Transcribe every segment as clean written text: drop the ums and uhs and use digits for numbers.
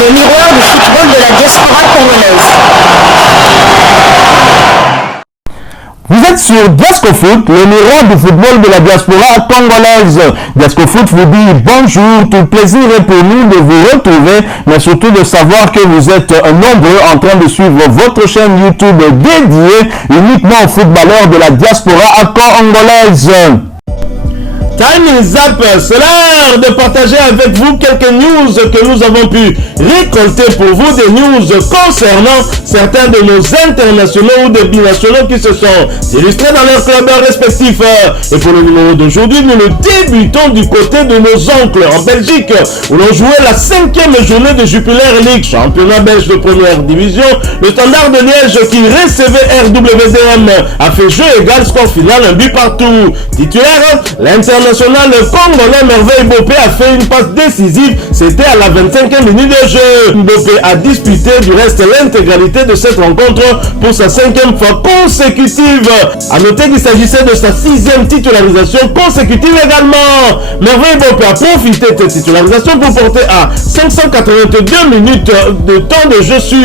Le miroir du football de la diaspora congolaise. Vous êtes sur Diascofoot, le miroir du football de la diaspora congolaise. Diascofoot vous dit bonjour, tout plaisir est pour nous de vous retrouver, mais surtout de savoir que vous êtes nombreux en train de suivre votre chaîne YouTube dédiée uniquement aux footballeurs de la diaspora congolaise. Time is up, c'est l'heure de partager avec vous quelques news que nous avons pu récolter pour vous, des news concernant certains de nos internationaux ou des binationaux qui se sont illustrés dans leurs clubs respectifs. Et pour le numéro d'aujourd'hui, nous le débutons du côté de nos oncles en Belgique, où l'on jouait la 5e journée de Jupiler League, championnat belge de première division. Le Standard de Liège qui recevait RWDM a fait jeu égal, score final, un but partout. Titulaire, l'international congolais Merveille Bopé a fait une passe décisive, c'était à la 25e minute de jeu. Bopé a disputé du reste l'intégralité de cette rencontre pour sa 5e fois consécutive. A noter qu'il s'agissait de sa 6e titularisation consécutive également. Merveille Bopé a profité de cette titularisation pour porter à 582 minutes de temps de jeu sur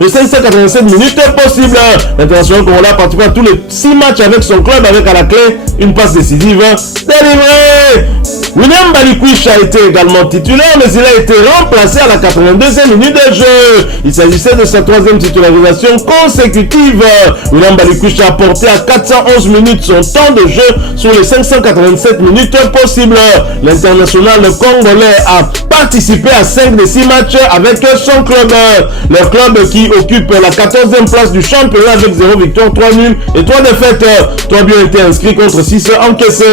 les 587 minutes possibles. L'international congolais a participé à tous les 6 matchs avec son club, avec à la clé une passe décisive délivrée. William Balikwish a été également titulaire, mais il a été remplacé à la 82e minute de jeu. Il s'agissait de sa 3e titularisation consécutive. William Balikwish a porté à 411 minutes son temps de jeu sur les 587 minutes possibles. L'international congolais a participé à 5 des 6 matchs avec son club. Leur club qui occupe la 14e place du championnat avec 0 victoire, 3 nuls et 3 défaites. 3 buts ont été inscrits contre 6 encaissés.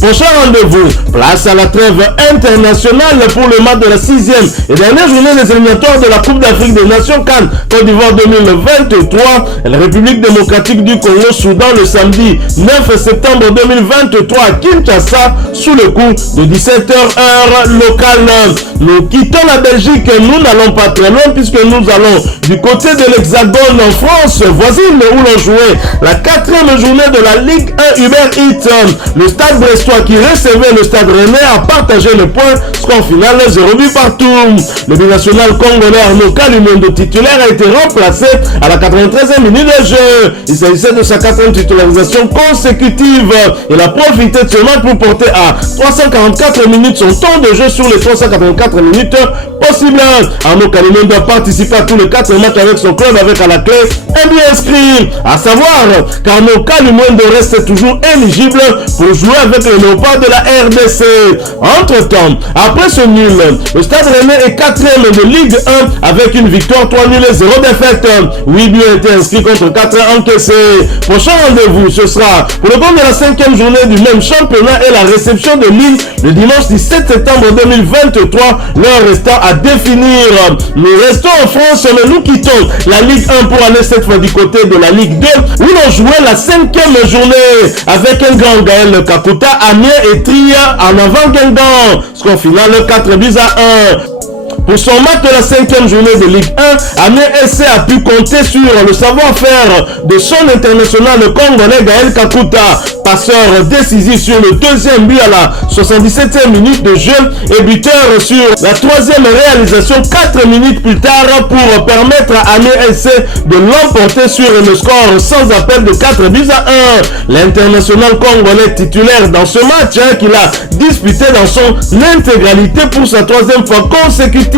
Prochain rendez-vous, place à la trêve internationale pour le match de la 6e et dernière journée des éliminatoires de la Coupe d'Afrique des Nations CAN Côte d'Ivoire 2023 et la République démocratique du Congo-Soudan le samedi 9 septembre 2023 à Kinshasa sous le coup de 17h heure locale. Nous quittons la Belgique, nous n'allons pas très loin puisque nous allons du côté de l'Hexagone en France voisine où l'on jouait la 4e journée de la Ligue 1 Uber Eats. Le stade brestois qui recevait le stade rennais a partagé le point, score final 0 but partout. Le binational congolais Arnaud Kalimondo titulaire a été remplacé à la 93e minute de jeu. Il s'agissait de sa 4e titularisation consécutive. Il a profité de ce match pour porter à 344 minutes son temps de jeu sur les 384 minutes possibles. Arnaud Kalimondo a participé à tous les 4 matchs avec son club avec à la clé un but inscrit. À savoir qu'Arnaud Kalimondo reste toujours éligible pour jouer avec le Léopard de la RDC. Entre-temps, après ce nul, le Stade Rennais est 4e de Ligue 1 avec une victoire, 3 nuls et 0 défaite. 8 buts ont été inscrits contre 4 encaissés. Prochain rendez-vous, ce sera pour le compte de la 5e journée du même championnat et la réception de Lille le dimanche 17 septembre 2023, l'heure restant à définir. Nous restons en France, mais nous quittons la Ligue 1 pour aller cette fois du côté de la Ligue 2 où l'on jouait la 5e journée avec un grand Gaël Kakuta, Amiens et Tria en avant Guingamp. Score final 4 buts à 1. Pour son match de la 5e journée de Ligue 1, Amiens SC a pu compter sur le savoir-faire de son international congolais Gaël Kakuta, passeur décisif sur le 2e but à la 77e minute de jeu et buteur sur la 3e réalisation 4 minutes plus tard pour permettre à Amiens SC de l'emporter sur le score sans appel de 4 buts à 1. L'international congolais titulaire dans ce match qu'il a disputé dans son intégralité pour sa 3e fois consécutive.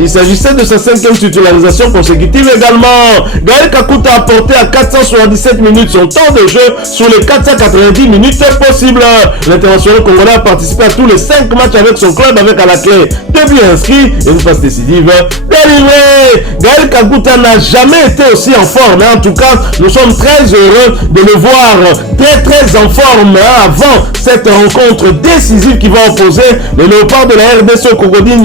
Il s'agissait de sa 5e titularisation consécutive également. Gaël Kakuta a porté à 477 minutes son temps de jeu sur les 490 minutes possibles. L'international congolais a participé à tous les 5 matchs avec son club avec à la clé 2 buts inscrits et une passe décisive délivrée. Gaël Kakuta n'a jamais été aussi en forme. En tout cas, nous sommes très heureux de le voir très en forme avant cette rencontre décisive qui va opposer les Léopards de la RDC au Crocodile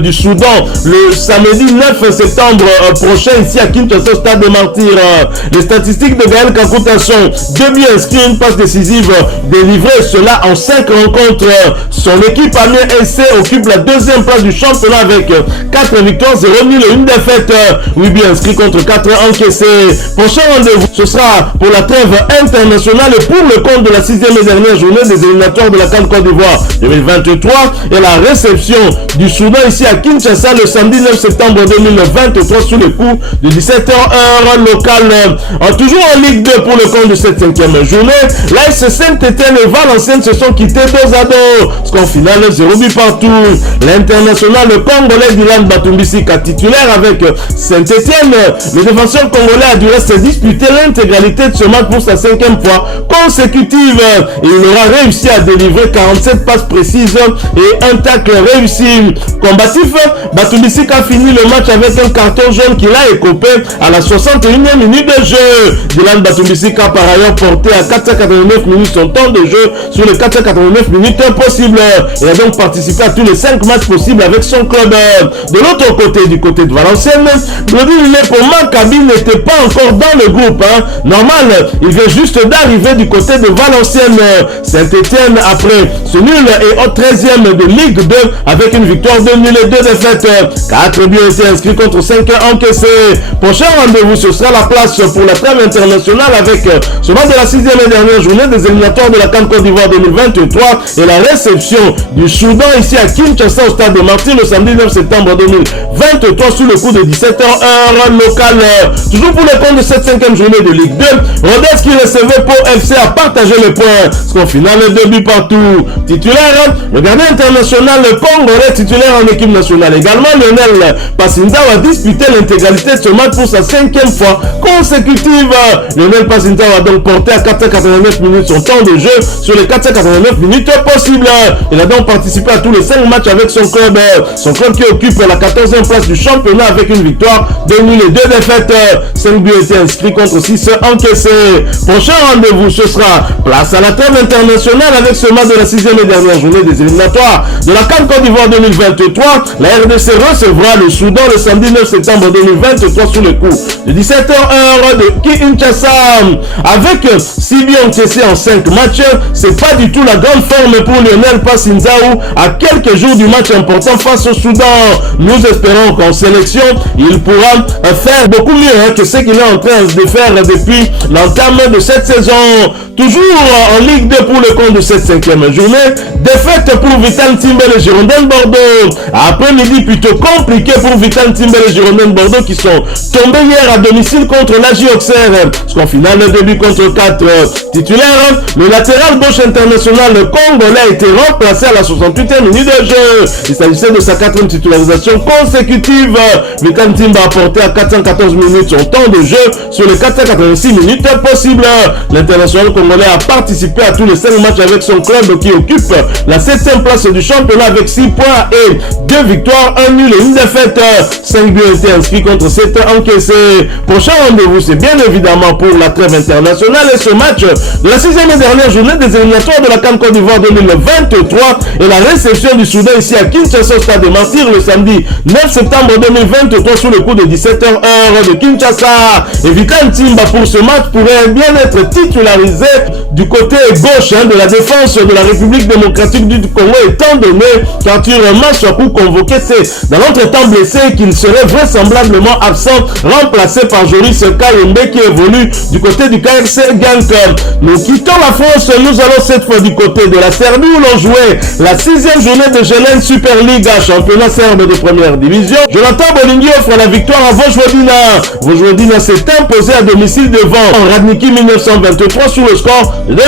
du Soudan le samedi 9 septembre prochain ici à Kinshasa au stade de Martyrs. Les statistiques de Gaël Kakuta sont 2 buts inscrits, une passe décisive délivrée, cela en 5 rencontres. Son équipe Amiens SC occupe la 2e place du championnat avec 4 victoires, 0 nul et 1 défaite. 8 buts inscrits contre 4 encaissés. Prochain rendez-vous, ce sera pour la trêve internationale et pour le compte de la 6e et dernière journée des éliminatoires de la CAN Côte d'Ivoire 2023 et la réception du Soudan ici à Kinshasa le samedi 9 septembre 2023 sous le coup de 17h heure locale. Toujours en Ligue 2 pour le compte de cette 5e journée, l'AS Saint-Étienne et Valenciennes se sont quittés 2-2. Score final 0 but partout. L'international congolais Dylan Batumbisika titulaire avec Saint-Étienne. Le défenseur congolais a du reste disputé l'intégralité de ce match pour sa 5e fois consécutive. Et il aura réussi à délivrer 47 passes précises et un tacle réussi. Combatif, Batumbisika finit le match avec un carton jaune qu'il a écopé à la 61e minute de jeu. Dylan Batumbisika par ailleurs porté à 489 minutes son temps de jeu sur les 489 minutes possibles. Il a donc participé à tous les 5 matchs possibles avec son club. De l'autre côté, du côté de Valenciennes, Claudie pour Maccabi n'était pas encore dans le groupe. Normal, il vient juste d'arriver du côté de Valenciennes. Saint-Étienne après ce nul est au 13e de Ligue 2 avec une victoire de nul et 2 défaites. 4 buts ont été inscrits contre 5 encaissés. Prochain rendez-vous, ce sera la place pour la trêve internationale avec ce match de la 6e et dernière journée des éliminatoires de la CAN Côte d'Ivoire 2023 et la réception du Soudan ici à Kinshasa au stade de Martyrs le samedi 9 septembre 2023 sous le coup de 17h heure locale. Toujours pour le compte de cette 5e journée de Ligue 2, Rodez qui recevait Pau FC a partagé le point. Score final 2 buts partout. Titulaire, le gardien international congolais titulaire en équipe nationale. Également Lionel Passinzao a disputé l'intégralité de ce match pour sa 5e fois consécutive. Lionel Passinzao a donc porté à 489 minutes son temps de jeu sur les 489 minutes possibles. Il a donc participé à tous les 5 matchs avec son club qui occupe la 14e place du championnat avec une victoire, 2 nuls et 2 défaites. 5 buts ont été inscrits contre 6 encaissés. Prochain rendez-vous, ce sera place à la trêve internationale avec ce match de la 6e et dernière journée des éliminatoires de la CAN Côte d'Ivoire 2023. La RDC recevra le Soudan le samedi 9 septembre 2023 sous le coup de 17h heure de Kinshasa. Avec 6 buts encaissés en 5 matchs, c'est pas du tout la grande forme pour Lionel Passinzao à quelques jours du match important face au Soudan. Nous espérons qu'en sélection, il pourra faire beaucoup mieux que ce qu'il est en train de faire depuis l'entame de cette saison. Toujours en Ligue 2 pour le compte de cette 5e journée, défaite pour Vital Timber et Girondins Bordeaux. Après-midi plutôt compliqué pour Vital Timber et Girondins Bordeaux qui sont tombés hier à domicile contre l'AJ Auxerre. Score final 2 buts contre 4. Titulaire, le latéral gauche international congolais a été remplacé à la 68e minute de jeu. Il s'agissait de sa 4e titularisation consécutive. Vital Timber a porté à 414 minutes son temps de jeu sur les 486 minutes possibles. L'international congolais a participé à tous les 5 matchs avec son club qui occupe la 7e place du championnat avec 6 points et 2 victoires, 1 nul et 1 défaite. 5 buts ont été inscrits contre 7 encaissés. Prochain rendez-vous, c'est bien évidemment pour la trêve internationale et ce match de la 6e et dernière journée des éliminatoires de la CAN Côte d'Ivoire 2023 et la réception du Soudan ici à Kinshasa au stade de Martyrs le samedi 9 septembre 2023 sous le coup de 17h heure de Kinshasa. Et Vital Timber pour ce match pourrait bien être titularisé du côté gauche de la défense de la République démocratique du Congo étant donné qu'Arthur Massakou convoqué c'est dans l'entretemps blessé qu'il serait vraisemblablement absent, remplacé par Joris Kayembe qui évolue du côté du KRC Genk. Nous quittons la France, nous allons cette fois du côté de la Serbie où l'on jouait la 6e journée de Jelen Super Liga, championnat serbe de première division. Jonathan Bolingui offre la victoire à Vojvodina. Vojvodina s'est imposé à domicile devant Radniki 1923 sous le score de 2-1.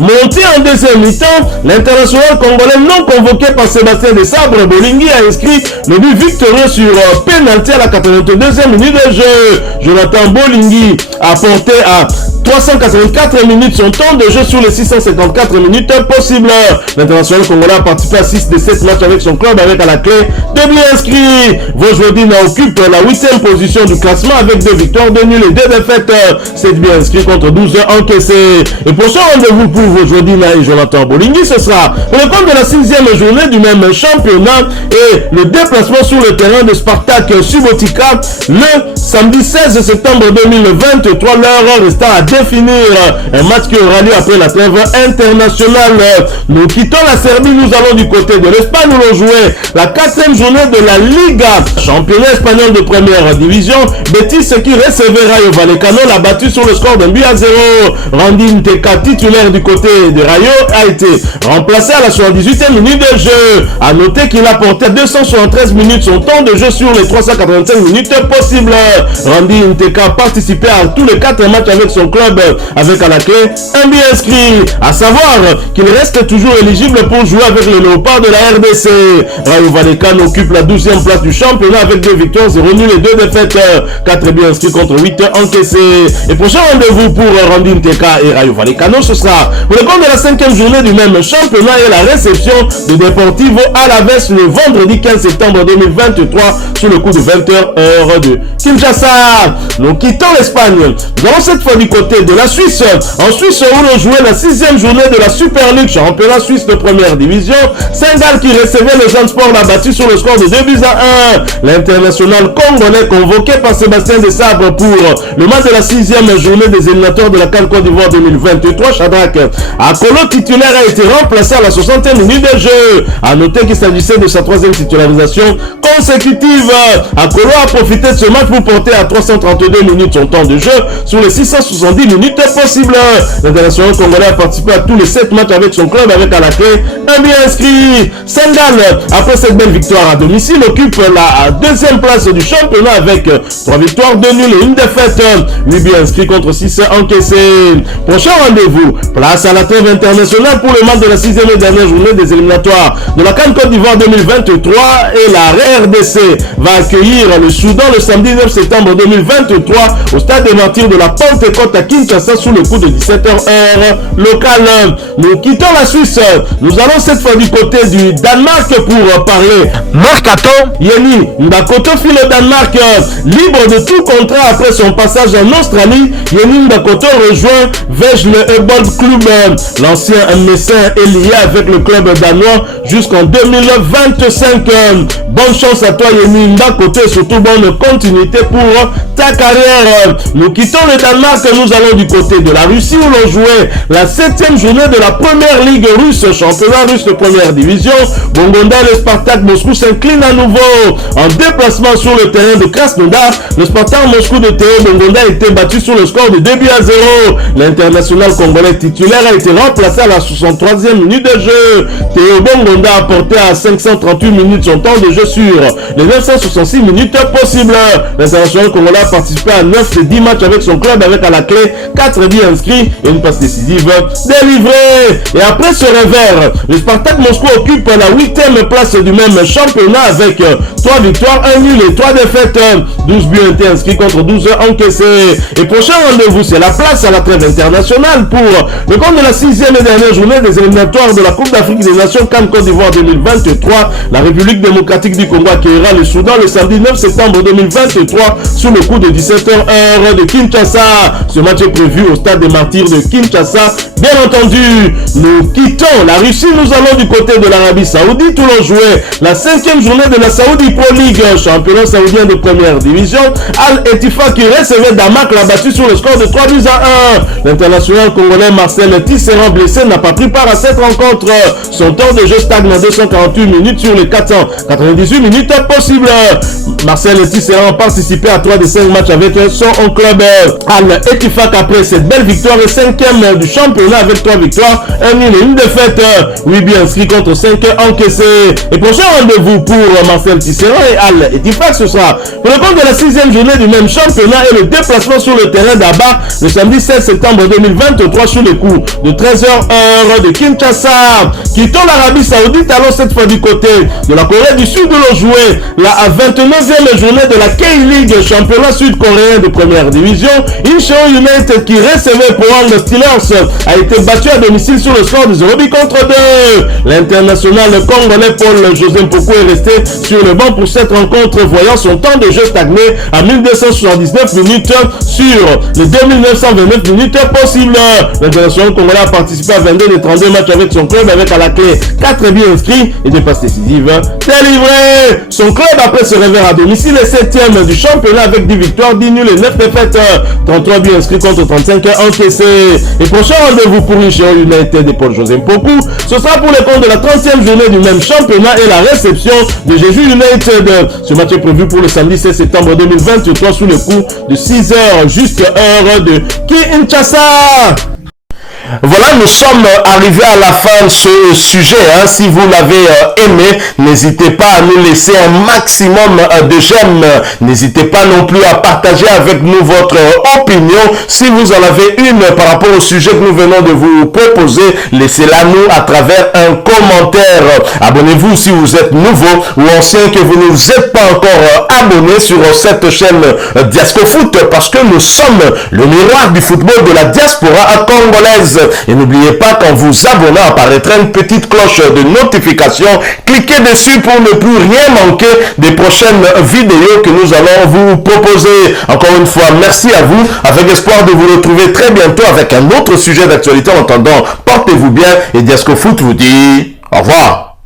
Monté en deuxième mi-temps, l'international congolais non convoqué par Sébastien Desabre, Bolingui a inscrit le but victorieux sur penalty à la 82e minute de jeu. Jonathan Bolingui a porté à 384 minutes son temps de jeu sur les 654 minutes possibles. L'international congolais a participé à 6 de 7 matchs avec son club avec à la clé 2 buts inscrits. Vojvodina occupe la 8e position du classement avec 2 victoires, 2 nuls et 2 défaites. 7 buts inscrits contre 12 encaissés. Et prochain rendez-vous pour Vojvodina et Jonathan Bolingui, ce sera pour le compte de la 6e journée du même championnat et le déplacement sur le terrain de Spartak Subotica le samedi 16 septembre 2023. L'heure restant à définir, un match qui aura lieu après la trêve internationale. Nous quittons la Serbie, nous allons du côté de l'Espagne où l'on jouait la 4e journée de la Liga, championnat espagnol de première division. Betis qui recevait Rayo Vallecano l'a battu sur le score d'un but à 0. Randy Nteka, titulaire du côté de Rayo, a été remplacé à la 78e minute de jeu. A noter qu'il a porté 273 minutes son temps de jeu sur les 385 minutes possibles. Randy Nteka a participé à tous les 4 matchs avec son club avec à la clé un but inscrit. À savoir qu'il reste toujours éligible pour jouer avec le Léopard de la RDC. Rayo Vallecano occupe la 12e place du championnat avec 2 victoires, 0 nul et 2 défaites. 4 buts inscrits contre 8 encaissés. Et prochain rendez-vous pour Randy Nteka et Rayo Vallecano, ce sera pour le compte de la 5e journée du même championnat et la réception de Deportivo Alaves le vendredi 15 septembre 2023 sur le coup de 20h heure de Kinshasa. Nous quittons l'Espagne. Nous allons cette fois du côté de la Suisse. En Suisse où l'on jouait la 6e journée de la Super League, championnat suisse de première division. Saint-Gall qui recevait le Jean-Sport l'a battu sur le score de 2 buts à 1. L'international congolais convoqué par Sébastien Desabre pour le match de la 6e journée des éliminatoires de la CAN Côte d'Ivoire 2023. Shadrack Akolo, titulaire, a été remplacé à la 60e minute de jeu. A noter qu'il s'agissait de sa 3e titularisation consécutive. Akolo a profité de ce match pour porter à 332 minutes son temps de jeu sur les 670 minutes possibles. L'international congolais a participé à tous les 7 matchs avec son club avec à la clé un but inscrit. Saint-Gall, après cette belle victoire à domicile, occupe la 2e place du championnat avec 3 victoires, 2 nuls et 1 défaite. 8 buts inscrits contre 6 encaissés. Prochain rendez-vous, place à la trêve internationale pour le match de la 6e et dernière journée des éliminatoires de la CAN Côte d'Ivoire 2023 et la RDC va accueillir le Soudan le samedi 9 septembre 2023 au stade des Martyrs de la Pentecôte à Kinshasa sous le coup de 17h heure locale. Nous quittons la Suisse, nous allons cette fois du côté du Danemark pour parler Mercato. Yeni Ndakoto file au Danemark, libre de tout contrat après son passage en Australie. Yeni Ndakoto rejoint Vejle Bold Club. L'ancien médecin est lié avec le club danois jusqu'en 2025. Bonne chance à toi Yeni Ndakoto et surtout bonne continuité pour ta carrière. Nous quittons le Danemark, nous allons du côté de la Russie où l'on jouait la 7e journée de la première ligue russe, championnat russe de première division. Bongonda, le Spartak Moscou s'incline à nouveau en déplacement sur le terrain de Krasnodar. Le Spartak Moscou de Théo Bongonda a été battu sur le score de 2 buts à 0. L'international congolais titulaire a été remplacé à la 63e minute de jeu. Théo Bongonda a porté à 538 minutes son temps de jeu sur les 966 minutes possibles. L'international congolais a participé à 9 des 10 matchs avec son club avec à la clé 4 buts inscrits et une passe décisive délivrée. Et après ce revers, le Spartak Moscou occupe la 8e place du même championnat avec 3 victoires, 1 nul et 3 défaites. 12 buts été inscrits contre 12 encaissés. Et prochain rendez-vous, c'est la place à la trêve internationale pour le compte de la 6e et dernière journée des éliminatoires de la Coupe d'Afrique des Nations CAN Côte d'Ivoire 2023. La République démocratique du Congo accueillera le Soudan le samedi 9 septembre 2023 sous le coup de 17h heure de Kinshasa. Ce match est prévu au stade des Martyrs de Kinshasa. Bien entendu, nous quittons la Russie, nous allons du côté de l'Arabie Saoudite où l'on jouait la 5e journée de la Saudi Pro League, championnat saoudien de première division. Al-Ettifaq qui recevait Damak l'a battu sur le score de 3 buts à 1. L'international congolais Marcel Tisserand, blessé, n'a pas pris part à cette rencontre. Son temps de jeu stagne à 248 minutes sur les 498 minutes possibles. Marcel Tisserand participé à 3 des 5 matchs avec son club Al-Ettifaq après cette belle victoire et 5e du championnat avec 3 victoires, 1 nul et 1 défaite. 8 buts inscrits contre 5 encaissés. Et prochain rendez-vous pour Marcel Tisserand et Al-Ettifaq, ce sera pour le compte de la 6e journée du même championnat et le déplacement sur le terrain d'Aba le samedi 16 septembre 2023 sur les coups de 13h heure de Kinshasa. Quittons l'Arabie Saoudite, allons cette fois du côté de la Corée du Sud où l'on joué la 29e journée de la K-League, championnat sud-coréen de première division. Incheon United, qui recevait Pohang Steelers, a été battu à domicile sur le score de 0 but contre 2. L'international congolais Paul-José Mpoku est resté sur le banc pour cette rencontre, voyant son temps de jeu stagner à 1279 minutes sur les 2929 minutes possibles. L'international congolais a participé à 22 des 32 matchs avec son club, avec à la clé 4 buts inscrits et des passes décisives délivrées. Son club, après ce revers à domicile, est 7e du championnat avec 10 victoires, 10 nuls et 9 défaites, 33 buts inscrits contre 35 encaissés. Et prochain rendez-vous pour Incheon United et Paul-José Mpoku, ce sera pour le compte de la 30e journée du même championnat et la réception de Jeju United. Ce match est prévu pour le samedi 16 septembre 2023 sous le coup de 6h, juste heure de Kinshasa. Voilà, nous sommes arrivés à la fin de ce sujet. Si vous l'avez aimé, n'hésitez pas à nous laisser un maximum de j'aime. N'hésitez pas non plus à partager avec nous votre opinion. Si vous en avez une par rapport au sujet que nous venons de vous proposer, laissez-la nous à travers un commentaire. Abonnez-vous si vous êtes nouveau ou ancien, que vous ne vous êtes pas encore abonné sur cette chaîne Diasco Foot, parce que nous sommes le miroir du football de la diaspora congolaise. Et n'oubliez pas qu'en vous abonnant apparaîtra une petite cloche de notification. Cliquez dessus pour ne plus rien manquer des prochaines vidéos que nous allons vous proposer. Encore une fois, merci à vous, avec espoir de vous retrouver très bientôt avec un autre sujet d'actualité. En attendant, portez-vous bien et Diasco Foot vous dit au revoir.